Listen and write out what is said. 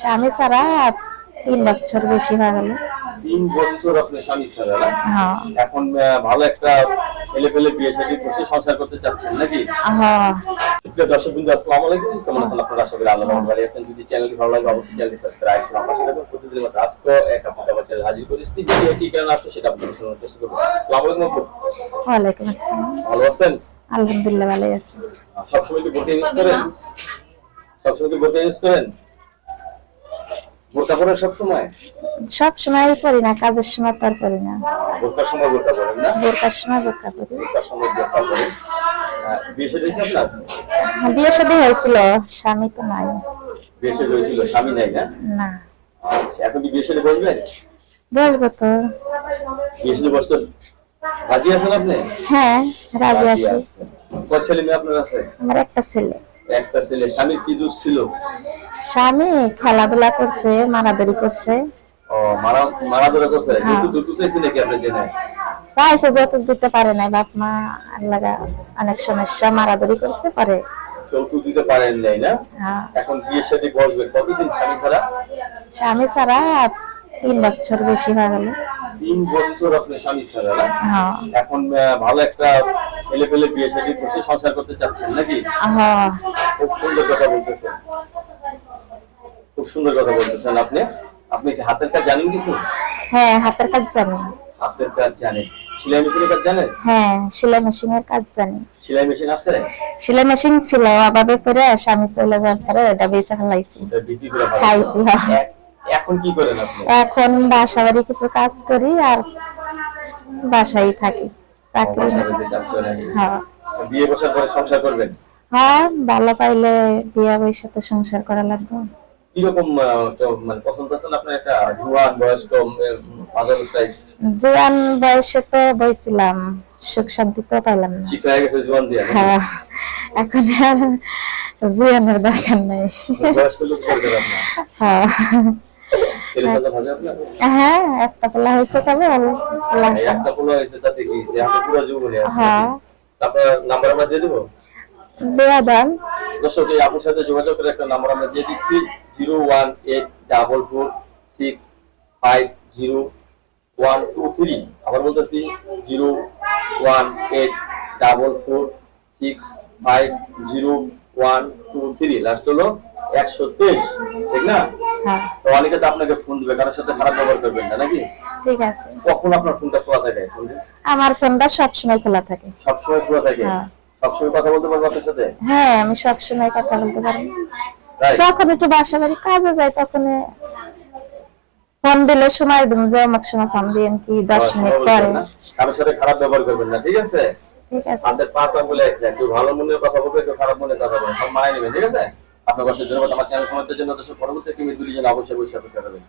স্বামী ছাড়া তিন বছর বেশি হয়ে গেল। তিন বছর আপনি স্বামী ছাড়া হ্যাঁ। এখন ভালো একটা ছেলে পেলে বিয়ে শাদী করছে সংসার করতে চাচ্ছেন নাকি? হ্যাঁ। দর্শক বিন্দু আসসালামু আলাইকুম। কেমন আছেন আপনারা? আশা করি আল্লাহ ভালো আছেন। যদি চ্যানেলটি ভালো লাগে অবশ্যই চ্যানেলটি সাবস্ক্রাইব করুন পাশে থাকুন। প্রতিদিনের মতো আজকে একটা ফটো বাচ্চা হাজির করেছি ভিডিও কি কারণে সেটা আপনাদের শোনার চেষ্টা করব। আসসালামু আলাইকুম আপু। ওয়ালাইকুম আসসালাম। ভালো আছেন? আলহামদুলিল্লাহ ভালো আছি। সবসময় কি বোরকা ইউজ করেন? সবসময় কি বোরকা ইউজ করেন? বোরকা পরেন সবসময় সব সময় করি না কাজের সময় তার করি না। বোরকার সময় বোরকা পরেন না? বোরকার সময় বোরকা করি। বোরকার সময় বোরকা বিয়ে শাদী হয়েছে আপনার? হ্যাঁ, বিয়ে শাদী হয়েছিল স্বামী তো নাই। বিয়ে শাদী হয়েছিল স্বামী নাই না? না। আচ্ছা এখন কি বিয়ে শাদী বসবেন? বসবো তো। বিয়ে শাদী রাজি আছেন আপনি? হ্যাঁ রাজি রাজি আছি। আছেন। কয় ছেলে মেয়ে আপনার আছে? আমার একটা ছেলে। একটা ছেলে স্বামীর কি দোষ ছিল? স্বামী খেলাধুলা করছে মারামারি করছে। ও মারা মারাধরা করছে? হ্যাঁ। কিন্তু দুটো চাইছে নাকি আপনি জেনে? চাইছে যত দিতে পারে নাই বাপ মা আল্লাহ অনেক সমস্যা মারামারি করছে পরে। যৌতুক দিতে পারেন নাই না? হ্যাঁ। এখন বিয়ে শাদী বসবেন কতদিন স্বামী ছাড়া? স্বামী ছাড়া তিন বছর বেশি হয়ে গেল। তিন বছর আপনি স্বামী ছাড়া না? হ্যাঁ। এখন ভালো একটা ছেলে পেলে বিয়ে শাদী করছে সংসার করতে চাচ্ছেন নাকি? হ্যাঁ। খুব সুন্দর কথা বলতেছেন। খুব সুন্দর কথা বলতেছেন আপনি। আপনি কি হাতের কাজ জানেন কিছু? হ্যাঁ হাতের কাজ জানি। হাতের কাজ জানেন। সেলাই মেশিনের কাজ জানেন? হ্যাঁ সেলাই মেশিনের কাজ জানি। সেলাই মেশিন আছে? সেলাই মেশিন ছিল অভাবে করে স্বামী চলে যাওয়ার পরে এটা বেঁচে ফেলাইছি। খাইছি, এখন কি করেন আপনি? এখন বাসা বাড়ি কিছু কাজ করি আর বাসায় থাকি চাকরি হ্যাঁ। বিয়ে বসার পরে সংসার করবেন? হ্যাঁ ভালো পাইলে বিয়ে বৈশা তো সংসার করা লাগবে। কীরকম মানে পছন্দ আছেন আপনার একটা জুয়ান বয়স্ক মাদার সাইজ জোয়ান বয়সে তো বইছিলাম সুখ শান্তি তো পাইলাম না। ঠিক হয়ে গেছে জুয়ান দিয়ে? হ্যাঁ এখন আর জোয়ানের দরকার নাই। বয়স্ক লোক দরকার আপনার হ্যাঁ ছেলে সাথে ভাবে আপনার হ্যাঁ। একটা পোলা হয়েছে তবে অল্প পোলা এই একটা পোলা হয়েছে তাতে কি সে পুরো আছে। হ্যাঁ। তারপর নাম্বার আমরা দিয়ে দেবো? দর্শক এই আপুর সাথে যোগাযোগ করে একটা নাম্বার আমরা দিয়ে দিচ্ছি zero one eight double four six five zero one two three আবার বলতেছি zero one eight double four six five zero one two three last হলো একশো তেইশ ঠিক না? হ্যাঁ। তো অনেকে তো আপনাকে ফোন দিবে কারোর সাথে খারাপ ব্যবহার করবেন না নাকি? ঠিক আছে। কখন আপনার ফোনটা খোলা থাকে আমার ফোনটা সবসময় খোলা থাকে। সবসময় খোলা থাকে? হ্যাঁ। সবসময় কথা বলতে পারব আপনার সাথে? হ্যাঁ আমি সবসময় কথা বলতে পারি। যখন একটু বাসা বাড়ি কাজে যাই তখন ফোন দিলে সময় দিন যে আমাকে সময় ফোন দিন কি দশ মিনিট পরে। কারোর সাথে খারাপ ব্যবহার করবেন না ঠিক আছে? ঠিক আছে। আমাদের পাঁচ আঙ্গুলে একটা একটু ভালো মনে কথা বলবে একটু খারাপ মনে কথা বলবে সব মানায় নেবেন ঠিক আছে? আপনার কষ্টের জন্য আমার চ্যানেল সমাজের জন্য দর্শক পরবর্তী একটি মিটগুলি যেন অবশ্যই বৈশাখ করবেন